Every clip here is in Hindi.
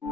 In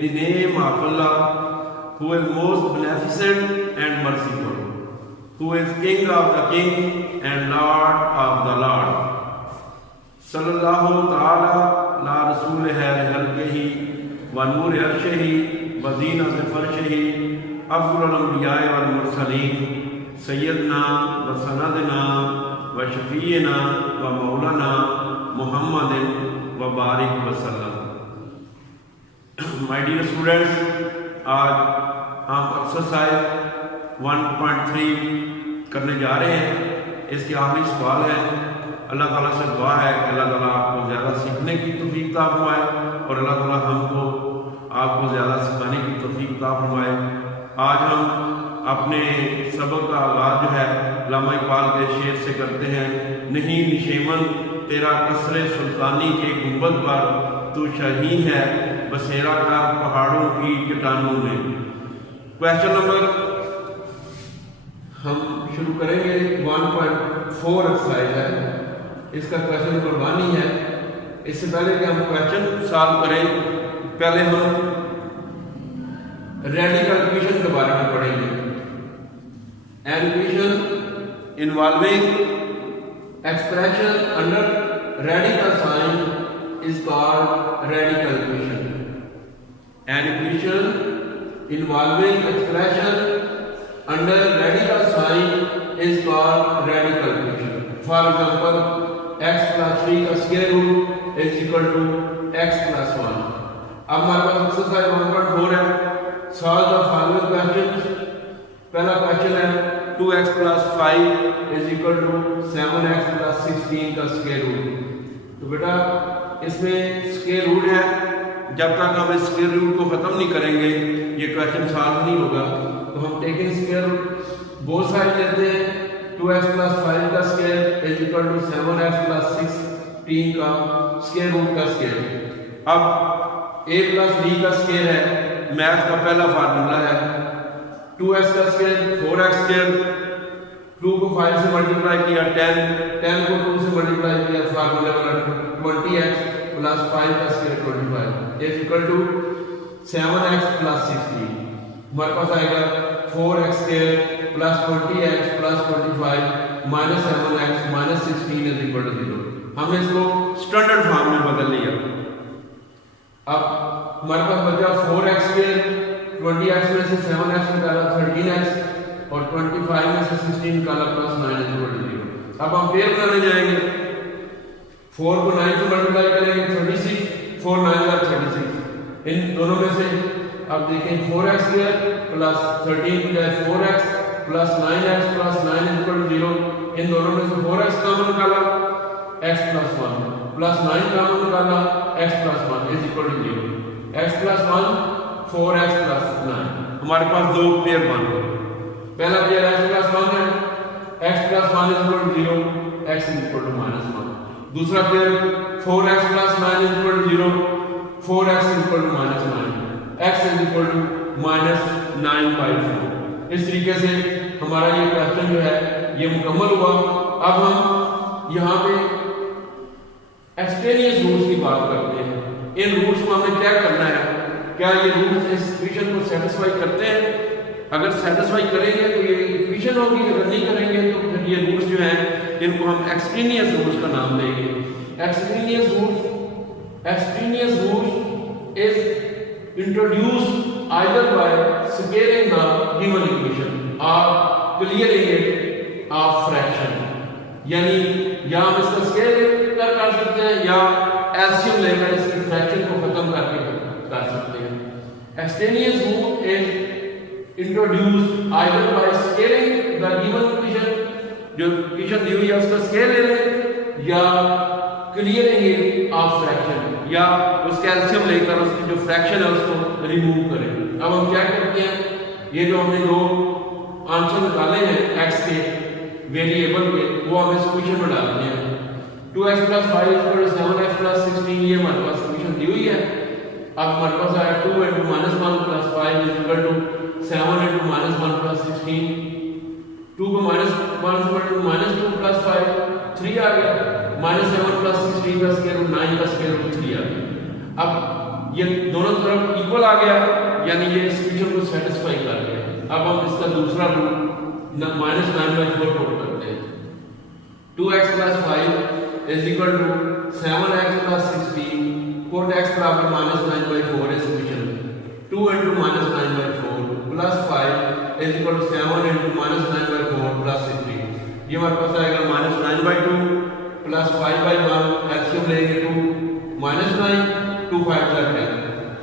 the name of Allah, who is most beneficent and merciful, who is King of the kings and Lord of the lords. Sallallahu ta'ala la rasool halqihi wa noor arshihi wa zinat farshihi afdalul anbiya wal mursalin sayyidina wa sanadina wa shafiina wa maulana Muhammadin wa barik wa sallam. My dear students, आज हम एक्सरसाइज 1.3 करने जा रहे हैं। इसके आखिरी सवाल है। अल्लाह ताला से दुआ है कि अल्लाह ताला आपको ज़्यादा सीखने की तौफीक अता फरमाए और अल्लाह ताला हमको आपको ज़्यादा सिखाने की तौफीक अता फरमाए। आज हम अपने सबक का आगाज़ जो है अल्लामा इकबाल के शेर से करते हैं। नहीं निशेमन तेरा कसरे सुल्तानी के गुंबद पर तू शाहीन है बसेरा का पहाड़ों की चट्टानों में। क्वेश्चन नंबर हम शुरू करेंगे 1.4 एक्सरसाइज है। इसका क्वेश्चन नंबर 1 ही है। इससे पहले कि हम क्वेश्चन सॉल्व करें, पहले हम रेडिकल इक्वेशन के बारे में पढ़ेंगे। An equation involving expression under radical sign is called radical equation. An equation involving expression under radical sign is called radical equation. For example, x plus 3 का square root is equal to x plus 1. अब हमारे पास एक्सरसाइज 1.4 है। Solve the following questions. पहला क्वेश्चन है 2x plus 5 is equal to 7x plus 16 का square root। तो बेटा इसमें स्क्वायर रूट है। जब तक हम इस स्क्वायर रूट को खत्म नहीं करेंगे ये क्वेश्चन सॉल्व नहीं होगा। तो हम taking square root both side लेते हैं। 2x plus 5 का square is equal to 7x plus 16 का स्क्वायर रूट का स्क्वायर। अब a plus b का स्क्वायर है। मैथ का पहला फार्मूला है 2x का स्क्वायर 4x स्क्वायर। 2 को 5 से मल्टीप्लाई किया 10 को 2 से मल्टीप्लाई किया फार्मूला वाला 20x plus 5 का square 25 is equal to 7x plus 16। हमारे पास आएगा 4x square plus 20x plus 25 minus 7x minus 16 is equal to 0। हमने इसको स्टैंडर्ड फॉर्म में बदल लिया। अब हमारे पास बचा 4x स्क्वायर 20x में से 7x निकाला 13x और 25 में से 16 निकाला plus 9 is equal to 0। अब हम पेयर बनाने जाएंगे। 4 को 9 से मल्टीप्लाई करेंगे 36 4 9 का 36। इन दोनों में से अब देखें 4x स्क्वायर प्लस 13 की जाए 4x plus 9x plus 9 is equal to 0। इन दोनों में से 4x कॉमन निकाला x प्लस 1 प्लस 9 कॉमन निकाला x plus 1 is equal to 0। x plus 1 4x plus 9। हमारे पास दो पेयर बन गए। पहला पेयर x प्लस 1 है x plus 1 is equal to 0 x is equal to -1। दूसरा pair 4x plus 9 is equal to 0 4x is equal to -9 x is equal to -9/4। इस तरीके से हमारा ये क्वेश्चन जो है ये मुकम्मल हुआ। अब हम यहाँ पे एक्सटेनियस रूट्स की बात करते हैं। इन रूट्स को हमें क्या करना है, क्या ये रूट्स इस इक्वेशन को सेटिस्फाई करते हैं? अगर सेटिस्फाई करेंगे तो ये इक्वेशन होगी, अगर नहीं करेंगे तो फिर ये रूट्स जो हैं इनको हम एक्सट्रेनियस रूट्स का नाम देंगे। Extraneous roots is introduced either by scaling the given equation और क्लियरिंग इट ऑफ फ्रैक्शन। यानी या हम इसका स्केल कर सकते हैं या एलसीएम लेकर इसकी फ्रैक्शन को खत्म करके कर सकते हैं। Extraneous root is introduced either by scaling the given equation, जो इक्वेशन दी हुई है उसका स्केल ले लें, या क्लियरिंग इट ऑफ फ्रैक्शन, या उसका एलसीएम लेकर उसकी जो फ्रैक्शन है उसको रिमूव करें। अब हम क्या करते हैं, ये जो हमने दो आंसर निकाले हैं x के वेरिएबल के, वो हम इस इक्वेशन में डालते हैं। 2x plus 5 is equal to 7x plus 16, ये हमारे पास सॉल्यूशन दी हुई है। अब हमारे पास आया 2 × -1 + 5 = 7 × -1 + 16। 2 को -1 -2 + 5 3 आ गया, -7 + 16 का स्क्वायर रूट 9 का स्क्वायर रूट 3 आ गया। अब ये दोनों तरफ इक्वल आ गया, यानी ये इस इक्वेशन को सेटिस्फाई कर गया। अब हम इसका दूसरा रूट -9/4 पुट करते हैं। 2x + 5 = 7x + 16 put x = -9/4 is solution। 2 × -9/4 + 5 = 7 × -9/4 + 16। ये हमारे पास आएगा -9/2 + 5/1, एलसीएम लेंगे 2 -9 2 5 10।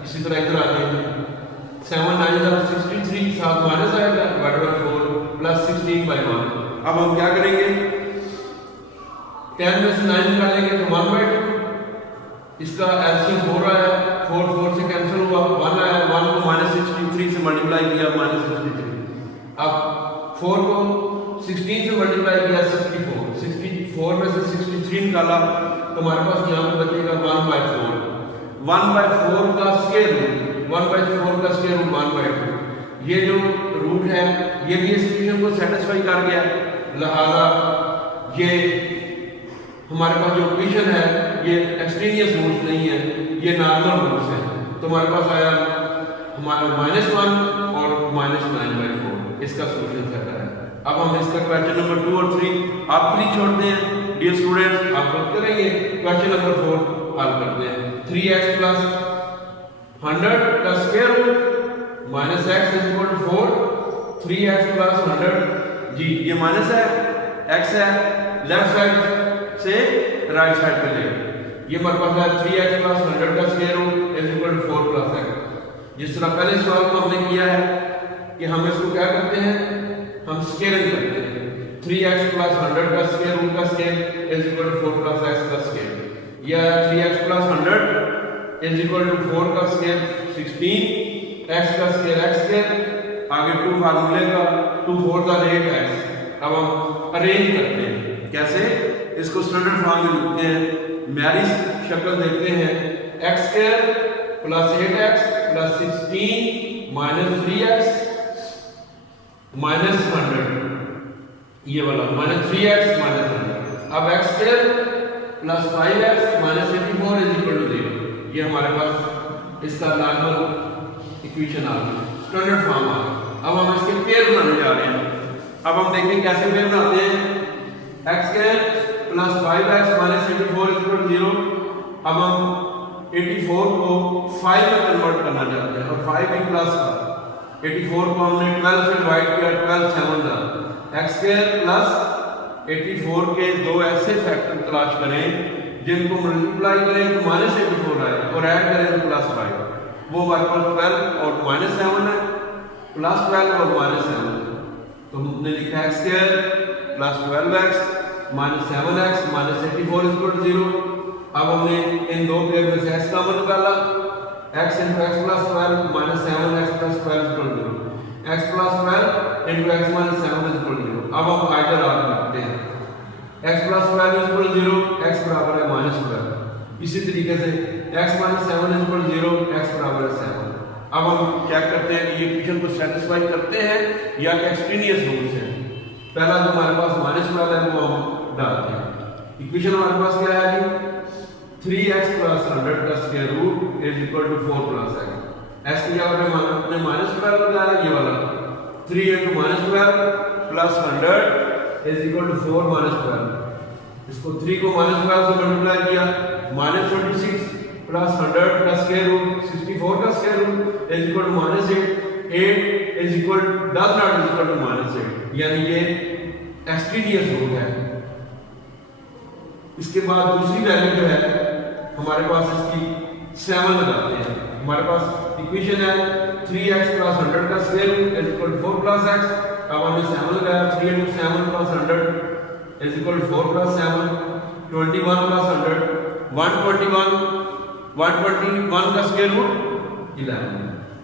इसी तरह इधर आते हैं 7 9 63, साथ माइनस आएगा /4 + 16/1। अब हम क्या करेंगे, 10 में से 9 निकालेंगे तो 1/2, इसका एलसीएम 4 आया, 4 4 से कैंसिल हुआ, 1 आया, 1 को -63 से मल्टीप्लाई किया -63। अब 4 को 16 से मल्टीप्लाई किया 64, 64 में से 63 निकाला तो हमारे पास यहाँ पे बचेगा 1/4। 1/4 का स्क्वायर रूट 1/4 का स्क्वायर रूट 1/2। ये जो रूट है ये भी इस इक्वेशन को सेटिस्फाई कर गया, लिहाजा ये हमारे पास जो इक्वेशन है ये एक्सट्रेनियस रूट्स नहीं है, ये नॉर्मल रूट्स है। तो हमारे पास आया हमारा -1 और -9/4, इसका सॉल्यूशन सेट है। अब हम इसका क्वेश्चन नंबर 2 और 3 आपके लिए छोड़ते हैं। डियर स्टूडेंट्स, आप लोग करेंगे क्वेश्चन नंबर 4 हल करते हैं। 3x + 100 का स्क्वायर रूट -x = 4, 3x + 100 जी ये माइनस है, x है, लेफ्ट साइड से राइट साइड पे ले, ये हमारे पास है 3x + 100 का स्क्वायर रूट = 4 + x। जिस तरह पहले सवाल को हमने किया है कि हम इसको क्या करते हैं, हम स्केलिंग करते हैं। 3x + 100 का स्क्वायर रूट का स्केल = 4 + x का स्केल, या 3x + 100 = 4 का स्केल 16, x का स्केल x स्केल, आगे 2 फार्मूले का 2 4 का रेट x। अब हम अरेंज करते हैं, कैसे, इसको स्टैंडर्ड फॉर्म में लिखते हैं, मैरी शक्ल देखते हैं, x स्क्वायर + 8x + 16 - 3x -100, ये वाला -3x - 100। अब x स्क्वायर + 5x - 84 = 0। ये हमारे पास इसका नॉर्मल इक्वेशन आ गया, स्टैंडर्ड फॉर्म आ गया। अब हम इसके पेयर बनाने जा रहे हैं। अब हम देखें कैसे पेयर बनाते हैं। x square + 5x - 84 = 0। अब हम 84 को 5 में कन्वर्ट करना चाहते हैं और 5 भी प्लस का, 84 को हमने 12 से डिवाइड किया, 12 7 का। x स्क्वायर + 84 के दो ऐसे फैक्टर तलाश करें जिनको मल्टीप्लाई करें तो -84 आए और ऐड करें तो +5। वो हमारे पास 12 और -7 है, +12 और -7। तो हमने लिखा x स्क्वायर + 12x - 7x - 84 = 0। अब हमने इन दो पेयर में से x कॉमन निकाला, x × x + 12 - 7x + 12 = 0, x + 12 × x - 7 = 0। अब हम आइडर आर लिखते हैं, x + 12 = 0, x बराबर है -12। इसी तरीके से x - 7 = 0, x बराबर है 7। अब हम क्या करते हैं, ये इक्वेशन को सेटिस्फाई करते हैं या एक्सट्रेनियस रूट्स है। पहला जो हमारे पास -12 है वो हम डालते हैं। इक्वेशन हमारे पास क्या है जी, 3x + 100 का स्क्वायर रूट = 4 + x। x की जगह पे हमने -12 लगाया, ये वाला 3 × -12 + 100 = 4 - 12। इसको 3 को -12 से मल्टीप्लाई किया, -26 + 100 का स्क्वायर रूट 64 का स्क्वायर रूट -8 does not -8, यानी ये एक्सट्रेनियस रूट है। इसके बाद दूसरी वैल्यू जो है हमारे पास इसकी 7 लगाते हैं। हमारे पास इक्वेशन है 3x + 100 का स्क्वायर रूट = 4 + x। अब हमने 7 लगाया, 3 × 7 + 100 = 4 + 7, 21 + 100 121 का स्क्वायर रूट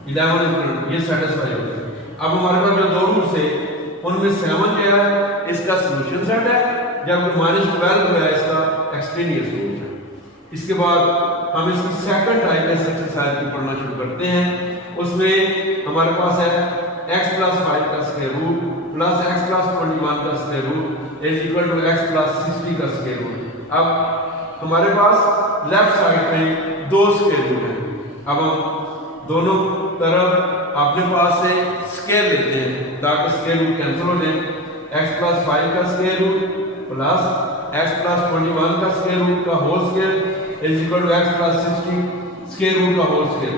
11 ये सेटिस्फाई हो गया। अब हमारे पास जो दो रूट्स है उनमें 7 जो है इसका सॉल्यूशन सेट है, जब -12 जो है इसका एक्सट्रेनियस रूट है। इसके बाद हम इसकी सेकंड टाइप एक्सरसाइज को पढ़ना शुरू करते हैं। उसमें हमारे पास है x + 5 का स्क्वायर रूट प्लस x + 21 का square root is equal to x + 60 का स्क्वायर रूट। अब हमारे पास लेफ्ट साइड में दो स्क्वायर रूट हैं। अब हम दोनों तरफ अपने पास से स्क्वायर लेते हैं ताकि स्क्वायर रूट कैंसिल हो जाए। x + 5 का स्क्वायर रूट प्लस x + 21 का स्क्वायर रूट का whole square is equal to x + 60 square root का होल स्क्वायर।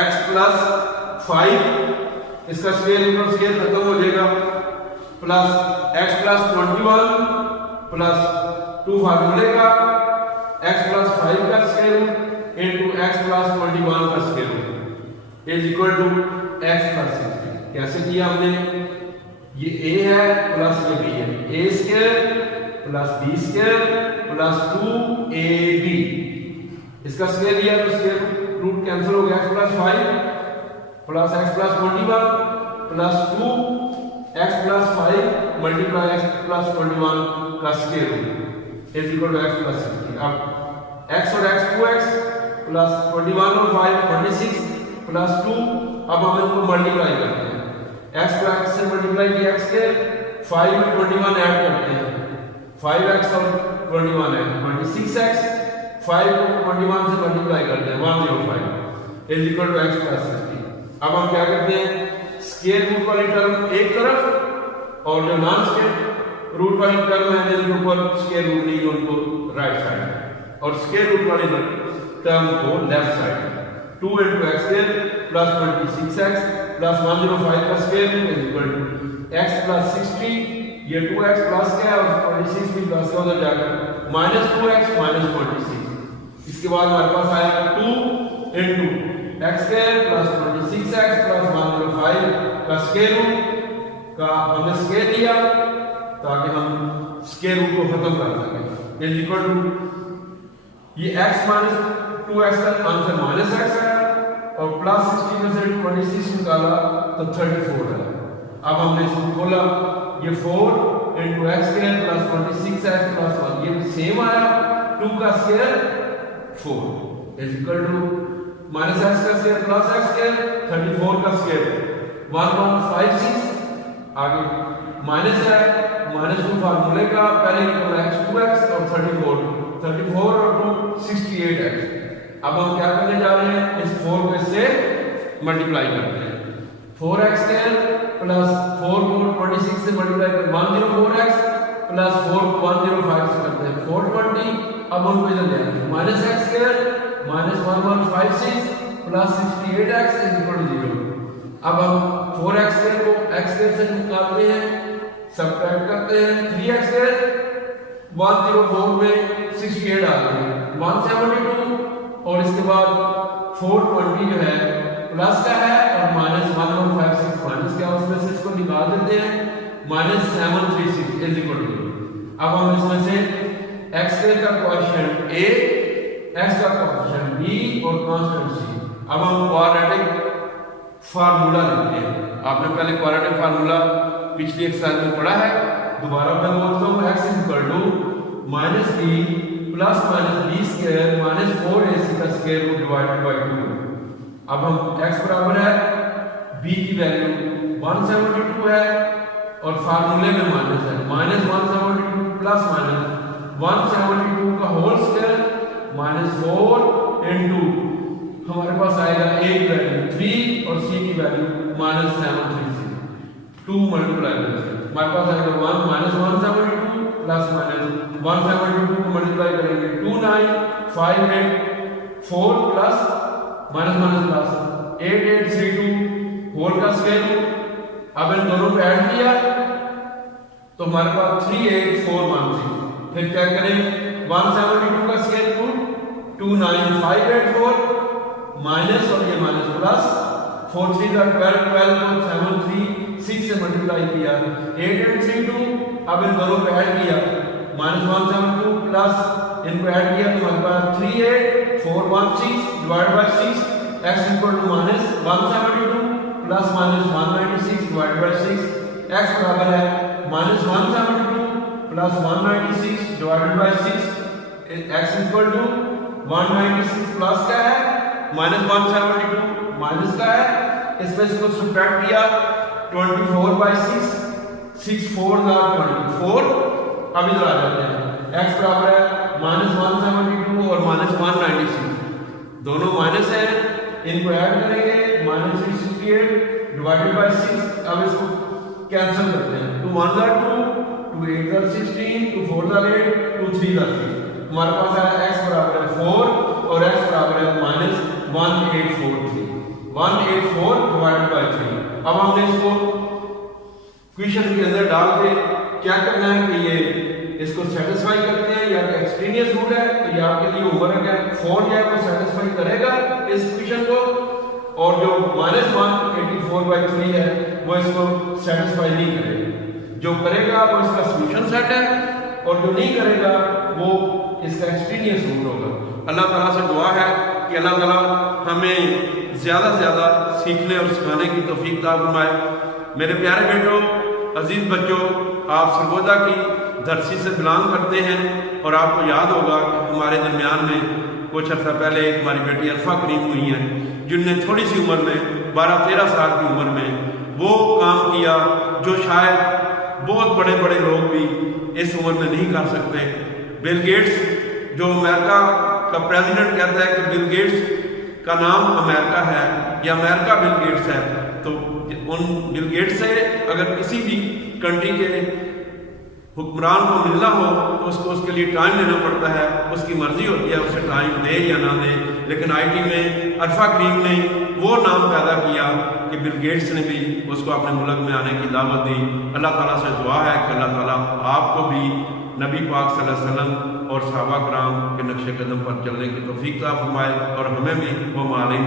x + 5 इसका स्क्वायर रूट और स्क्वायर खत्म हो जाएगा प्लस x + 21 प्लस 2 फार्मूले का x + 5 का स्क्वायर रूट इनटू x + 21 का square root is equal to x + 60। कैसे किया हमने? ये a है प्लस ये b है, a square plus b square plus 2ab इसका स्क्वायर लिया तो स्क्वायर रूट कैंसिल हो गया। x + 5 plus x + 21 plus 2 x + 5 multiply x + 21 का square root is equal to x + 60। अब x और x 2x प्लस 21 और 5 26 प्लस 2। अब हम इनको मल्टीप्लाई करते हैं, x को x से मल्टीप्लाई किया x के 5 और 21 ऐड करते हैं, 5x और 21 है 26x, 5 को 21 से मल्टीप्लाई करते हैं 105 इज इक्वल टू x + 60। अब हम क्या करते हैं, स्क्वायर रूट वाली टर्म एक तरफ और जो नॉन स्क्वायर रूट वाली टर्म है जिनके ऊपर स्क्वायर रूट नहीं उनको राइट साइड और स्क्वायर रूट वाली टर्म को left side. 2 × x² plus 26x plus 105 का square root is equal to x + 60। ये 2x प्लस क्या है और 26 भी प्लस का उधर जाकर -2x - 26। इसके बाद हमारे पास आया 2 × x² प्लस 26x प्लस 105 का स्क्वायर रूट का हमने स्क्वायर लिया ताकि हम स्क्वायर रूट को खत्म कर सकें इज इक्वल टू ये x - 2x का आंसर -x है और प्लस 60 में से 26 निकाला तो 34 है। अब हमने इसको खोला, ये 4 × x² प्लस 26x प्लस 1 ये भी सेम आया, 2 का square 4 is equal to -x का स्क्वायर प्लस x² 34 का स्क्वायर 156। आगे माइनस है, -2 फार्मूले का पहले x 2x और 34 और 2 68x। अब हम क्या करने जा रहे हैं, इस 4 को इससे मल्टीप्लाई करते हैं, 4x² प्लस 4 को 26 से मल्टीप्लाई कर 104x प्लस 4 को 105 से करते हैं 420। अब हम पे चले जाएंगे -x² -1156 plus 68x is equal to 0। अब हम 4x² को x² से निकालते हैं, सबट्रैक्ट करते हैं, 3x² 104 में 68 आ गए 172 और इसके बाद 420 जो है प्लस का है और -1156 माइनस क्या उसमें से इसको निकाल देते हैं -736 इज इक्वल टू। अब हम इसमें से x² का कोएफिशिएंट a, x का कोएफिशिएंट b और कांस्टेंट c। अब हम क्वाड्रेटिक फार्मूला लिखते हैं। आपने पहले क्वाड्रेटिक फार्मूला पिछली एक्सरसाइज में पढ़ा है, दोबारा मैं बोलता हूँ x -b plus -b² -4ac का स्क्वायर रूट डिवाइडेड बाय 2। अब हम x बराबर है b की वैल्यू 172 है और फार्मूले में माइनस है -172 प्लस -172 का होल स्क्वायर -4 × हमारे पास आएगा a की वैल्यू 3 और c की वैल्यू -736 2 मल्टीप्लाई करेंगे हमारे पास आएगा 172 प्लस -172 को मल्टीप्लाई करेंगे 2958 4 प्लस प्लस 8832 होल का स्क्वायर। अब इन दोनों को ऐड किया तो हमारे पास 38416। फिर क्या करें, 172 का स्क्वायर रूट 29584 माइनस और ये माइनस प्लस 4 3 का 12 12 को 736 से मल्टीप्लाई किया 8832। अब इन दोनों को ऐड किया -172 प्लस इनको ऐड किया तो हमारे पास 38416 divided by 6 x equal to -172 plus -196 divided by 6 x बराबर है -172 plus 196 divided by 6 x equal to 196 plus क्या है -172 माइनस का है, इसमें इसको सब्ट्रैक्ट किया 24/6 6 4 24। अब इधर आ जाते हैं, x बराबर है -172 और -196, दोनों माइनस है, इनको ऐड करेंगे -668 डिवाइडेड बाय 6। अब इसको कैंसिल करते हैं, 2 1 are 2, 2 8 are 16, 2 4 are 8, 2 3 are 6। हमारे पास है x बराबर है 4 और x बराबर है -1843 184 डिवाइडेड बाय 3। अब हमने इसको क्वेश्चन के अंदर डाल के क्या करना है कि ये इसको सेटिस्फाई करते हैं या एक्सपीरियंस रूल है, तो ये आपके लिए होमवर्क है। 4 जो है वो सेटिस्फाई करेगा इस क्वेश्चन को, और जो -184/3 है वो इसको सेटिस्फाई नहीं करेगा। जो करेगा वो इसका सॉल्यूशन सेट है, और जो नहीं करेगा वो इसका एक्सपीरियंस रूल होगा। अल्लाह ताला से दुआ है कि अल्लाह ताला हमें ज़्यादा से ज़्यादा सीखने और सिखाने की तौफीक अता फरमाए। मेरे प्यारे बेटों, अजीज बच्चों, आप सरगोधा की धरती से बिलोंग करते हैं, और आपको याद होगा कि हमारे दरमियान में कुछ अर्सा पहले एक हमारी बेटी अरफा करीम हुई हैं, जिनने थोड़ी सी उम्र में 12-13 साल की उम्र में वो काम किया जो शायद बहुत बड़े बड़े लोग भी इस उम्र में नहीं कर सकते। बिल गेट्स, जो अमेरिका का प्रेसिडेंट कहता है कि बिल गेट्स का नाम अमेरिका है या अमेरिका बिल गेट्स है, तो उन बिल गेट्स से अगर किसी भी कंट्री के हुक्मरान को मिलना हो तो उसको उसके लिए टाइम लेना पड़ता है, उसकी मर्जी होती है उसे टाइम दे या ना दे। लेकिन आईटी में अरफा करीम ने वो नाम पैदा किया कि बिल गेट्स ने भी उसको अपने मुल्क में आने की दावत दी। अल्लाह ताला से दुआ है कि अल्लाह ताला आपको भी नबी पाक सल्लल्लाहु अलैहि वसल्लम और सहाबा कराम के नक्शे कदम पर चलने की तौफीक अता फरमाए, और हमें भी वो मालिन।